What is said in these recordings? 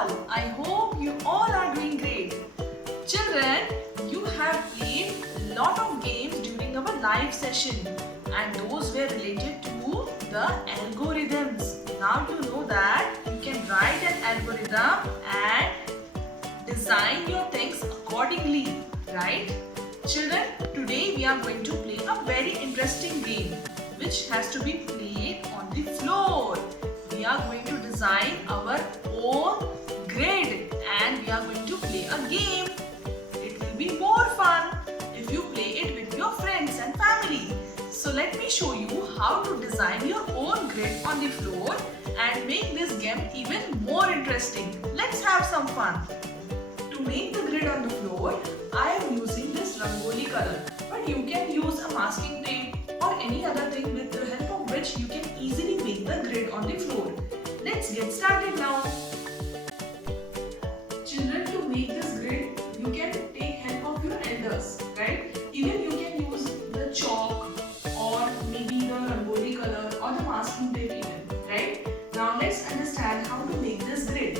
all. I hope you all are doing great. Children, you have played a lot of games during our live session and those were related to the algorithms. Now you know that you can write an algorithm and design your things accordingly, right? Children, today we are going to play a very interesting game which has to be played on the floor. We are going to design our own grid and we are going to play a game. It will be more fun if you play it with your friends and family. So let me show you how to design your own grid on the floor and make this game even more interesting. Let's have some fun. To make the grid on the floor, I am using this rangoli color, but you can use a masking tape or any other thing with the help of which you can easily make the grid on the floor. Let's get started now. Children, to make this grid, you can take help of your elders, right? Even you can use the chalk or maybe the rangoli color or the masking tape even, right? Now let's understand how to make this grid.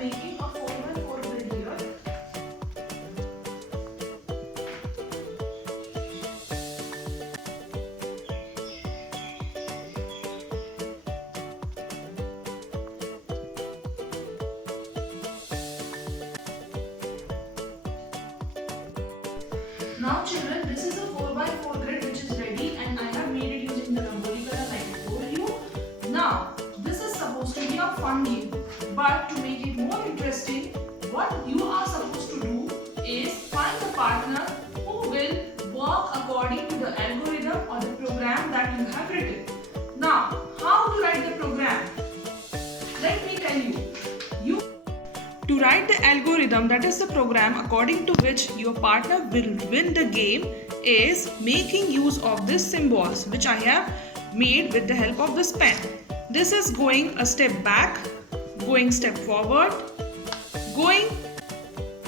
Making a 4x4 grid here. Now children, this is a 4x4 grid which is ready and I have made it using the rangoli color like I told you. Now, this is supposed to be a fun game. But to make it more interesting, what you are supposed to do is find a partner who will work according to the algorithm or the program that you have written. Now, how to write the program? Let me tell you. To write the algorithm, that is the program according to which your partner will win the game, is making use of these symbols which I have made with the help of this pen. This is going a step back, going step forward, going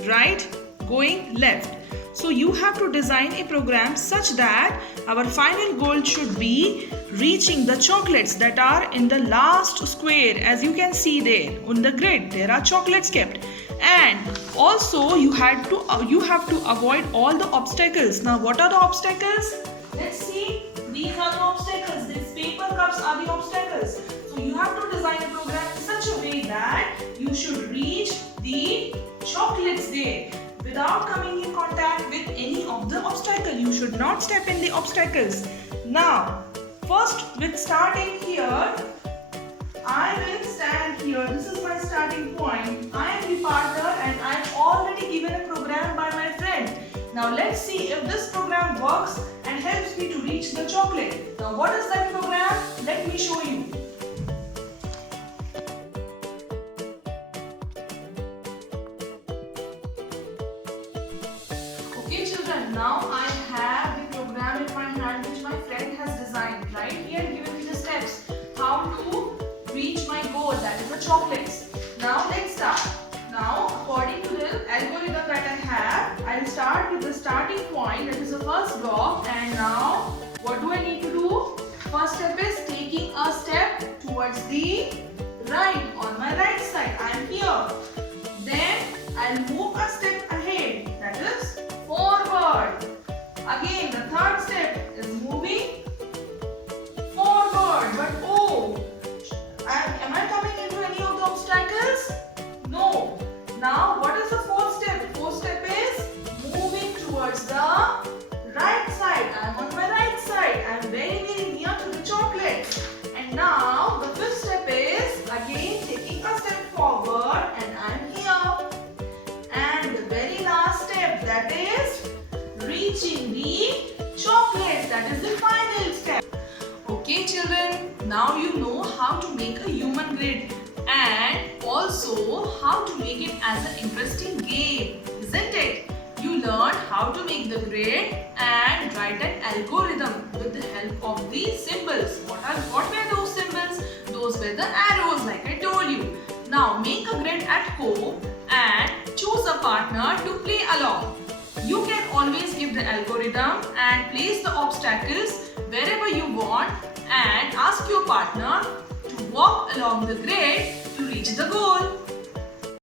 right, going left. So you have to design a program such that our final goal should be reaching the chocolates that are in the last square. As you can see there on the grid, there are chocolates kept. And also you have to avoid all the obstacles. Now what are the obstacles? Let's see. These are the obstacles. These paper cups are the obstacles. So you have to design a program in such a way that you should reach the chocolates there without coming in contact with any of the obstacles. You should not step in the obstacles. Now, first with starting here, I will stand here. This is my starting point. I am the partner and I am already given a program by my friend. Now let's see if this program works and helps me to reach the chocolate. Now what is that program? Let me show you. Okay children, now I have the program in my hand which my friend has designed. Right here given me the steps how to reach my goal, that is the chocolates. Now let's start. Now according to the algorithm that I have, I'll start with the starting point, that is the first block, and now what do I need to do? First step is taking a step towards the right on my right side. I am here. Then I'll move a step ahead, that is forward. Again the third step is moving forward. But oh, am I coming into any of the obstacles? No. Now what is the fourth step? Fourth step is moving towards the right side. I am on my right side. I am very near to the chocolate. And now the fifth step is again taking a step forward and I am here. And the very last step, that is reaching the chocolate. That is the final step. Okay children, now you know how to make a human grid and also how to make it as an interesting game, isn't it? You learned how to make the grid and write an algorithm with the help of these symbols. What were those symbols? Those were the arrows like I told you. Now make a grid at home and choose a partner to play along. You can always give the algorithm and place the obstacles wherever you want and ask your partner to walk along the grid to reach the goal.